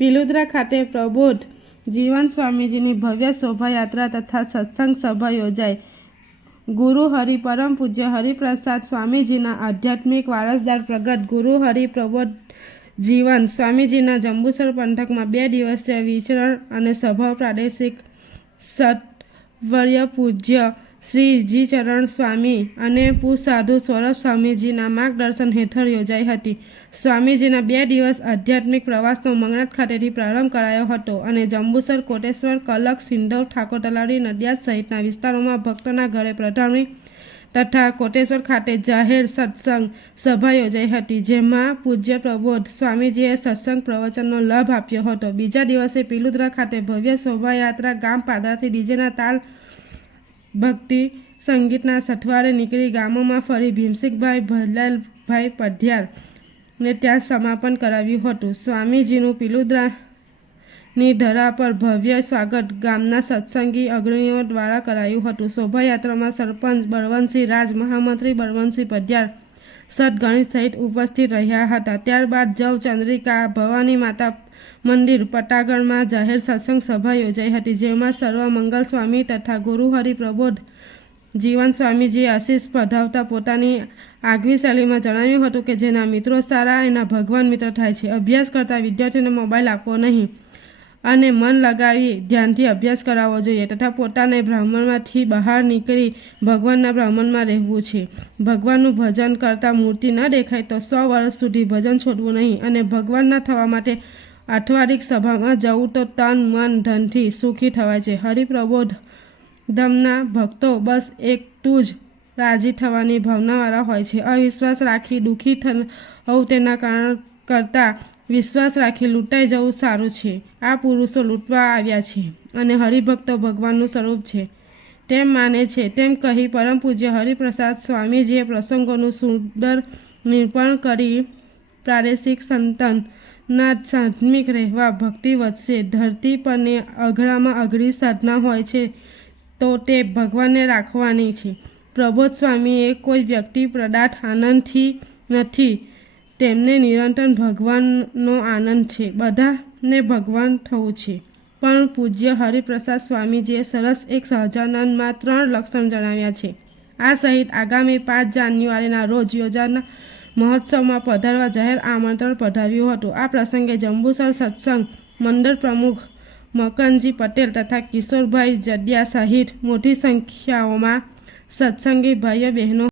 પિલુદ્રા ખાતે પ્રબોધ જીવન સ્વામીજીની ભવ્ય શોભાયાત્રા તથા સત્સંગ સભા યોજાઈ. ગુરુ હરિ પરમ પૂજ્ય હરિપ્રસાદ સ્વામીજીના આધ્યાત્મિક વારસદાર પ્રગટ ગુરુ હરિ પ્રબોધ જીવન સ્વામીજીના જંબુસર પંથકમાં બે દિવસીય વિચરણ અને સભા પ્રાદેશિક સત્વર્ય પૂજ્ય શ્રી જી ચરણ સ્વામી અને પુસાધુ સૌરભ સ્વામીજીના માર્ગદર્શન હેઠળ યોજાઈ હતી. સ્વામીજીના બે દિવસ આધ્યાત્મિક પ્રવાસનો મંગળાત ખાતેથી પ્રારંભ કરાયો હતો અને જંબુસર, કોટેશ્વર, કલક, સિંધવ, ઠાકોર તલાડી નડિયાદ સહિતના વિસ્તારોમાં ભક્તોના ઘરે પ્રધારણી તથા કોટેશ્વર ખાતે જાહેર સત્સંગ સભા યોજાઈ હતી, જેમાં પૂજ્ય પ્રબોધ સ્વામીજીએ સત્સંગ પ્રવચનનો લાભ આપ્યો હતો. બીજા દિવસે પિલુદ્રા ખાતે ભવ્ય શોભાયાત્રા ગામ પાદરાથી ડીજેના તાલ ભક્તિ સંગીતના સથવારે નીકળી ગામોમાં ફરી ભીમસિંહભાઈ ભરલાલભાઈ પઢિયાર ને ત્યાં સમાપન કરાવ્યું હતું. સ્વામીજીનું પિલુદ્રાની ધરા પર ભવ્ય સ્વાગત ગામના સત્સંગી અગ્રણીઓ દ્વારા કરાયું હતું. શોભાયાત્રામાં સરપંચ બળવંતસિંહ રાજ મહામંત્રી બળવંતસિંહ પઢિયાર સદગણિત સહિત ઉપસ્થિત રહ્યા હતા. ત્યારબાદ જવ ચંદ્રિકા ભવાની માતા મંદિર પટાગણમાં જાહેર સત્સંગ સભા યોજાઈ હતી, જેમાં સર્વ મંગલ સ્વામી તથા ગુરુ પ્રબોધ જીવન સ્વામીજીએ આશીષ પધાવતા પોતાની આગવી શૈલીમાં જણાવ્યું હતું કે, જેના મિત્રો સારા, એના ભગવાન મિત્ર થાય છે. અભ્યાસ કરતા વિદ્યાર્થીઓને મોબાઈલ આપવો નહીં. અને મન લગાવી ધ્યાનથી અભ્યાસ કરાવવો જોઈએ તથા પોતાને બ્રાહ્મણમાંથી બહાર નીકળી ભગવાનના બ્રાહ્મણમાં રહેવું છે. ભગવાનનું ભજન કરતાં મૂર્તિ ન દેખાય તો સો વર્ષ સુધી ભજન છોડવું નહીં અને ભગવાનના થવા માટે આઠવાડિક સભામાં જવું તો તન, મન, ધનથી સુખી થવાય છે. હરિપ્રબોધ ધમના ભક્તો બસ એકટું જ રાજી થવાની ભાવનાવાળા હોય છે. અવિશ્વાસ રાખી દુઃખી થવું તેના કારણ કરતાં વિશ્વાસ રાખી લૂંટાઈ જવું સારું છે. આ પુરુષો લૂંટવા આવ્યા છે અને હરિભક્તો ભગવાનનું સ્વરૂપ છે. તેમ માને છે, તેમ કહી પરમ પૂજ્ય હરિપ્રસાદ સ્વામીજીએ પ્રસંગોનું સુંદર નિરૂપણ કરી પ્રાદેશિક સંતનના સાધ્મિક રહેવા ભક્તિ વધશે. ધરતી પરને અઘરામાં અઘરી સાધના હોય છે તો તે ભગવાનને રાખવાની છે. પ્રબોધ સ્વામીએ કોઈ વ્યક્તિ પ્રદાર્થ આનંદથી નથી તેમને નિરંતર ભગવાનનો આનંદ છે. બધાને ભગવાન થવું છે. પણ પૂજ્ય હરિપ્રસાદ સ્વામીજીએ સરસ એક સહજાનંદમાં ત્રણ લક્ષણ જણાવ્યા છે. આ સહિત આગામી પાંચ જાન્યુઆરીના રોજ યોજાના મહોત્સવમાં પધારવા જાહેર આમંત્રણ પધાવ્યું હતું. આ પ્રસંગે જંબુસર સત્સંગ મંડળ પ્રમુખ મકનજી પટેલ તથા કિશોરભાઈ જડિયા સહિત મોટી સંખ્યાઓમાં સત્સંગી ભાઈઓ બહેનો